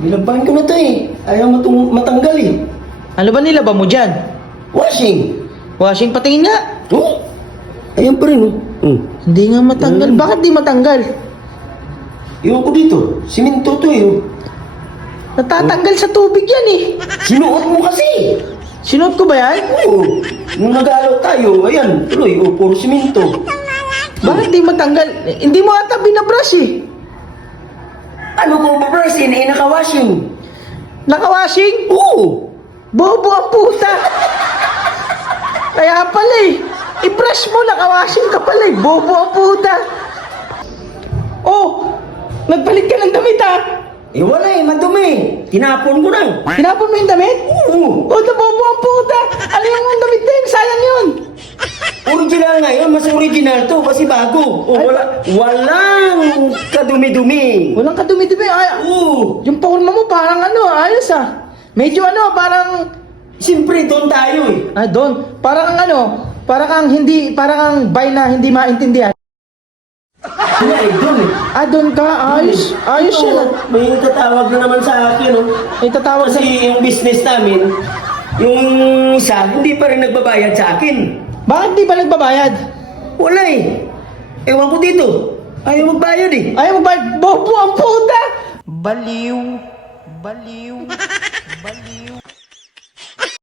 Nilabahan ko na to eh. Ayaw matanggal eh. Ano ba nilaba mo dyan? Washing. Washing, patingin nga. Oh? Ayan pa rin oh. Hindi nga matanggal. Bakit di matanggal? Iwan ko dito. Siminto to eh. Oh. Natatanggal sa tubig yan eh. Sinuot mo kasi. Sinuot ko ba yan? Oo. Nung nag-aalaw tayo, ayan, tuloy, oh, puro siminto. Bakit di matanggal? Hindi mo ata binabrush eh. Ano ko babrasin eh, naka-washing. Nakawashing? Oo. Bobo ang puta. Kaya pala eh. I-brush mo, nakawashing ka pala eh. Bobo ang puta. Oh, nagbalik ka ng damit ah. Eh wala eh, madumi. Tinapon ko na. Hinapon mo yung damit? Oo. Oh, bobo ang puta. Ano yung damit na yun? Sayang yun. Original ngayon, mas original to kasi bago. Oh, walang kadumi-dumi. Walang kadumi-dumi. Ay, Oo. yung forma mo parang ano, ayos ah. Medyo ano, parang... Siyempre, doon tayo eh. Ah, doon. Parang ano, parang kang hindi, parang kang bay na hindi maintindihan. Wala eh, doon eh. Ah, doon ka. Ayos. Ayos Ito, yun ah. may tatawag na naman sa akin, oh. May tatawag sa... Kasi yung business namin, yung isa, hindi pa rin nagbabayad sa akin. Bakit di ba nagbabayad? Wala eh. Ewan ko dito. Ayaw magbayad eh. Ayaw mo ba? Bobo ang puta! Baliw. Baliw. Baliw.